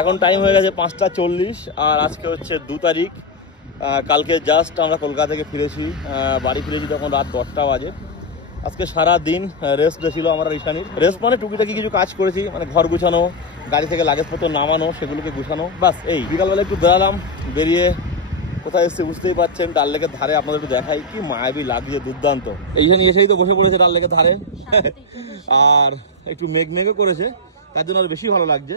এখন টাইম হয়ে গেছে 5:40 আর আজকে হচ্ছে 2 তারিখ। কালকে জাস্ট আমরা কলকাতা থেকে ফিরেছি, বাড়ি ফিরেছি তখন রাত 10টা বাজে। আজকে সারা দিন রেস্ট ছিল আমার ঈশানীর। রেস্ট মানে টুকিটাকি কিছু কাজ করেছি, মানে ঘর গুছানো, গাড়ি থেকে লাগেজপত্র নামানো, সেগুলোকে গুছানো, বাস এই। বিকালবেলা একটু বেরালাম, বেরিয়ে কোথায় এসেছি বুঝতেই পারছেন, ডাল লেকের ধারে। আপনাদের একটু দেখাই কি মায়াবী লাগছে, দুর্দান্ত। এইখানে এসেই তো বসে পড়েছে ডাল লেকের ধারে, আর একটু মেঘ মেঘও করেছে, তার জন্য আরো বেশি ভালো লাগছে।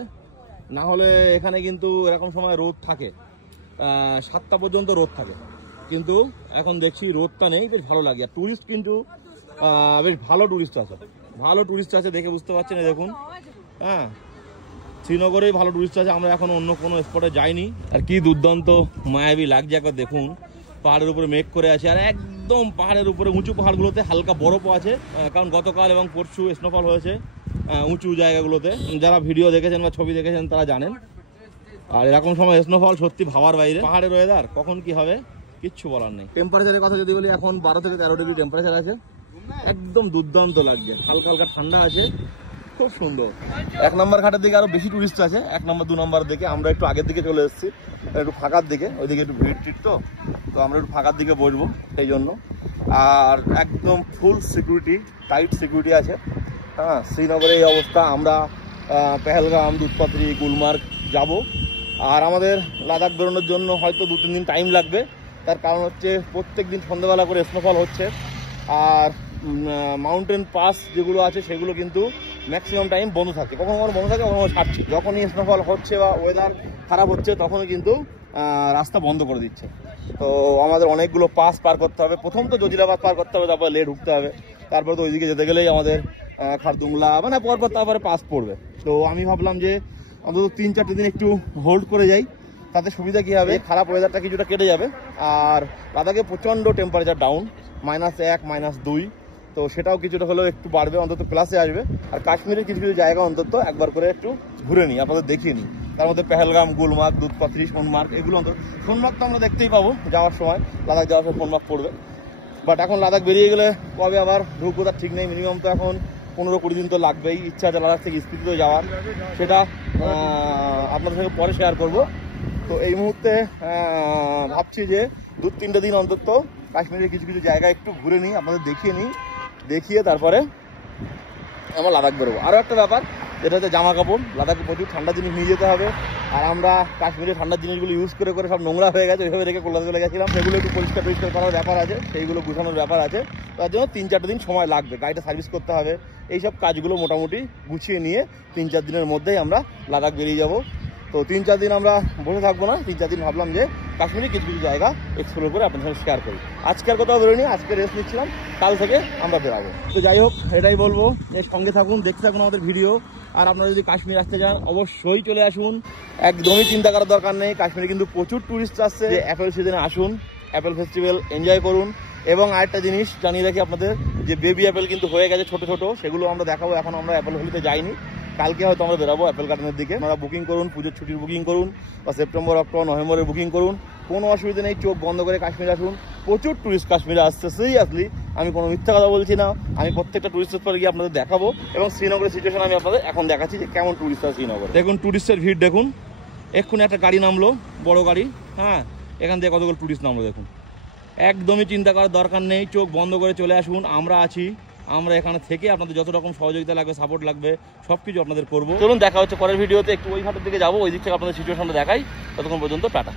না হলে এখানে কিন্তু এরকম সময় রোদ থাকে, 7টা পর্যন্ত রোদ থাকে, কিন্তু এখন দেখছি রোদটা নেই, বেশ ভালো লাগে। আর টুরিস্ট কিন্তু বেশ ভালো টুরিস্ট আছে, দেখে বুঝতে পারছেন। দেখুন, হ্যাঁ, শ্রীনগরেই ভালো টুরিস্ট আছে, আমরা এখন অন্য কোনো স্পটে যাইনি। আর কি দুর্দান্ত মায়াবী লাগছে একবার দেখুন। পাহাড়ের উপরে মেঘ করে আছে, আর একদম পাহাড়ের উপরে উঁচু পাহাড়গুলোতে হালকা বরফও আছে, কারণ গতকাল এবং পরশু স্নোফল হয়েছে উঁচু জায়গাগুলোতে। যারা ভিডিও দেখেছেন বা ছবি দেখেছেন তারা জানেন। আর এরকম সময় স্নোফল সত্যি ভাবার বাইরে। পাহাড়ের ওয়েদার কখন কি হবে কিচ্ছু বলার নেই। টেম্পারেচারের কথা যদি বলি, এখন 12 থেকে 13 ডিগ্রি টেম্পারেচার আছে, একদম দুর্দান্ত লাগছে, হালকা হালকা ঠান্ডা আছে, খুব সুন্দর। 1 নম্বর ঘাটের দিকে আরো বেশি টুরিস্ট আছে, 1 নম্বর 2 নম্বর দিকে। আমরা একটু আগের দিকে চলে এসেছি, একটু ফাঁকার দিকে, ওইদিকে একটু ভিড় টিট, তো আমরা একটু ফাঁকার দিকে বসবো সেই জন্য। আর একদম ফুল সিকিউরিটি, টাইট সিকিউরিটি আছে। হ্যাঁ, শ্রীনগরে এই অবস্থা। আমরা পেহেলগাম, দুধপাত্রি, গুলমার্গ যাব। আর আমাদের লাদাখ বেরোনোর জন্য হয়তো 2-3 দিন টাইম লাগবে। তার কারণ হচ্ছে প্রত্যেক দিন সন্ধ্যাবেলা করে স্নোফল হচ্ছে, আর মাউন্টেন পাস যেগুলো আছে সেগুলো কিন্তু ম্যাক্সিমাম টাইম বন্ধ থাকে, কখনো কখনো বন্ধ থাকে, কখনো ছাড়ছে। যখনই স্নোফল হচ্ছে বা ওয়েদার খারাপ হচ্ছে তখনই কিন্তু রাস্তা বন্ধ করে দিচ্ছে। তো আমাদের অনেকগুলো পাস পার করতে হবে। প্রথম তো জজিরাবাদ পার করতে হবে, তারপর লে ঢুকতে হবে, তারপরে তো ওইদিকে যেতে গেলেই আমাদের খারদুংলা মানে পরপর তারপরে পাস পড়বে। তো আমি ভাবলাম যে অন্তত 3-4 দিন একটু হোল্ড করে যাই, তাতে সুবিধা কী হবে, খারাপ ওয়েদারটা কিছুটা কেটে যাবে। আর লাদাখে প্রচণ্ড টেম্পারেচার ডাউন, -1 -2, তো সেটাও কিছুটা হলেও একটু বাড়বে, অন্তত প্লাসে আসবে। আর কাশ্মীরের কিছু কিছু জায়গা অন্তত একবার করে একটু ঘুরে নিই, আপনাদের দেখিয়ে নিই। তার মধ্যে পেহেলগাম, গুলমার্গ, দুধপাত্রি, সোনমার্গ, এগুলো অন্তত। সোনমার্গ তো আমরা দেখতেই পাবো যাওয়ার সময়, লাদাখ যাওয়ার সময় সোনমার্গ পড়বে। বাট এখন লাদাখ বেরিয়ে গেলে কবে আবার ঢুকবো তার ঠিক নেই। মিনিমাম তো এখন 15-20 দিন তো লাগবেই। ইচ্ছা আছে লাদাখ থেকে স্পিতিতে যাওয়ার, সেটা আপনাদের সঙ্গে পরে শেয়ার করব। তো এই মুহূর্তে ভাবছি যে 2-3 দিন অন্তত কাশ্মীরের কিছু কিছু জায়গা একটু ঘুরে নিই, আপনাদের দেখিয়ে তারপরে আমরা লাদাখ বেরোবো। আরও একটা ব্যাপার, যেটা হচ্ছে জামা কাপড়। লাদাখে প্রচুর ঠান্ডা জিনিস নিয়ে যেতে হবে, আর আমরা কাশ্মীরের ঠান্ডার জিনিসগুলো ইউজ করে সব নোংরা হয়ে গেছে, ওইভাবে রেখে কলকাতা চলে গেছিলাম। সেগুলো একটু পরিষ্কার করার ব্যাপার আছে, সেইগুলো গুছানোর ব্যাপার আছে। তার জন্য 3-4 দিন সময় লাগবে, গাড়িটা সার্ভিস করতে হবে, এইসব কাজগুলো মোটামুটি গুছিয়ে নিয়ে 3-4 দিনের মধ্যেই আমরা লাদাখ বেরিয়ে যাব। তো 3-4 দিন আমরা বসে থাকবো না, 3-4 দিন ভাবলাম যে কাশ্মীরে কিছু কিছু জায়গা এক্সপ্লোর করে আপনাদের সঙ্গে শেয়ার করি। আজকে আর কোথাও বেরোয়নি, আজকে রেস্ট নিচ্ছিলাম, কাল থেকে আমরা বেরাবো। তো যাই হোক, এটাই বলবো যে সঙ্গে থাকুন, দেখতে থাকুন আমাদের ভিডিও। আর আপনারা যদি কাশ্মীর আসতে চান অবশ্যই চলে আসুন, একদমই চিন্তা করার দরকার নেই। কাশ্মীরে কিন্তু প্রচুর টুরিস্ট আসছে, অ্যাপেল সিজনে আসুন, অ্যাপেল ফেস্টিভ্যাল এনজয় করুন। এবং আরেকটা জিনিস জানিয়ে রাখি আপনাদের, যে বেবি অ্যাপেল কিন্তু হয়ে গেছে ছোট ছোট, সেগুলো আমরা দেখাবো। এখন আমরা অ্যাপেল ভ্যালিতে যাইনি, কালকে হয়তো আমরা বেরাবো অ্যাপেল গার্ডেনের দিকে। আপনারা বুকিং করুন, পুজোর ছুটির বুকিং করুন, বা সেপ্টেম্বর, অক্টোবর, নভেম্বরের বুকিং করুন, কোনো অসুবিধা নেই। চোখ বন্ধ করে কাশ্মীর আসুন, প্রচুর টুরিস্ট কাশ্মীরে আসছে, সিরিয়াসলি আমি কোনো মিথ্যা কথা বলছি না। আমি প্রত্যেকটা টুরিস্ট স্পটে গিয়ে আপনাদের দেখাবো, এবং শ্রীনগরের সিচুয়েশন আমি আপনাদের এখন দেখাচ্ছি যে কেমন টুরিস্ট আছে শ্রীনগরে। দেখুন টুরিস্টের ভিড় দেখুন, এক্ষুনি একটা গাড়ি নামলো, বড় গাড়ি, হ্যাঁ, এখান থেকে কতগুলো টুরিস্ট নামলো দেখুন। একদমই চিন্তা করার দরকার নেই, চোখ বন্ধ করে চলে আসুন, আমরা আছি। আমরা এখানে থেকে আপনাদের যত রকম সহযোগিতা লাগবে, সাপোর্ট লাগবে, সব কিছু আপনাদের করবো। চলুন দেখা হচ্ছে পরের ভিডিওতে। একটু ওই ঘাটের দিকে যাবো, ওই দিক থেকে আপনাদের সিচুয়েশনটা দেখাই। ততক্ষণ পর্যন্ত টাটা।